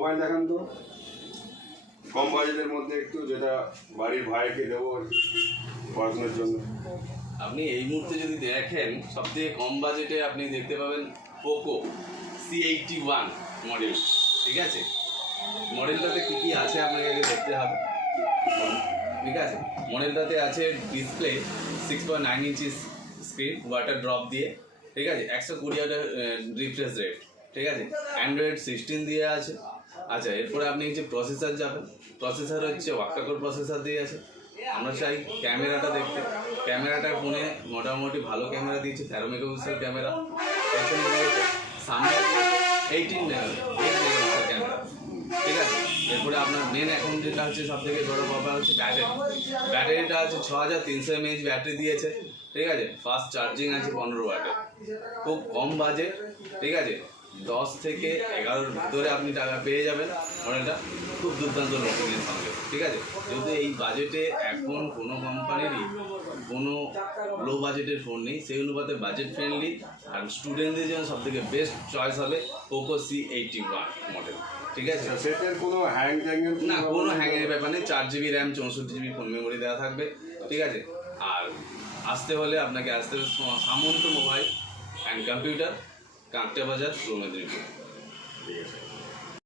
Mobile দেখান তো কম বাজেটের মধ্যে একটু, যেটা বাড়ির ভাইকে দেবো পড়াশোনার জন্য। আপনি এই মুহূর্তে যদি দেখেন সবথেকে কম বাজেটে আপনি দেখতে পাবেন পোকো C81 মডেল। ঠিক আছে, মডেলটাতে কী কী আছে আপনাকে আগে দেখতে হবে। ঠিক আছে, মডেলটাতে আছে display 6.9 inches screen water drop দিয়ে। ঠিক আছে, 120 রিফ্রেশ রেট। ঠিক আছে, অ্যান্ড্রয়েড 16 দিয়ে আছে। আচ্ছা, এরপরে আপনি হচ্ছে প্রসেসর যাবেন। প্রসেসর হচ্ছে ওয়াক্টাকোর প্রসেসর দিয়ে আছে। আমরা চাই ক্যামেরাটা দেখতে, ক্যামেরাটা ফোনে মোটামুটি ভালো ক্যামেরা দিয়েছে, 13 মেগাপিক্সেল ক্যামেরা। পেছনে দিয়েছে, সামনে 18 মেগাপিক্সেল ক্যামেরা। ঠিক আছে, এরপরে আপনার মেন এখন যেটা হচ্ছে সব থেকে বড় ব্যাপার হচ্ছে ব্যাটারি। ব্যাটারিটা আছে 6300 mAh ব্যাটারি দিয়েছে। ঠিক আছে, ফাস্ট চার্জিং আছে 15 ওয়াটের। খুব কম বাজেট। ঠিক আছে, 10 থেকে 11-র ভিতরে আপনি টাকা পেয়ে যাবেন মডেলটা, খুব দুর্দান্ত লুকিংয়ের সঙ্গে। ঠিক আছে, যেহেতু এই বাজেটে এখন কোনো কোম্পানিরই কোনো লো বাজেটের ফোন নেই, সেই অনুপাতে বাজেট ফ্রেন্ডলি আর স্টুডেন্টদের জন্য সব থেকে বেস্ট চয়েস হবে পোকো C81 মডেল। ঠিক আছে, সেটার কোনো হ্যাং ট্যাঙ্গের না, কোনো হ্যাংয়ের ব্যাপার নেই। 4GB RAM, 64GB phone memory দেওয়া থাকবে। ঠিক আছে, আর আসতে হলে আপনাকে আসতে হবে সামন্ত মোবাইল অ্যান্ড কম্পিউটার, কাঁকটা বাজার, পূর্ব মেদিনীপুর। ঠিক আছে।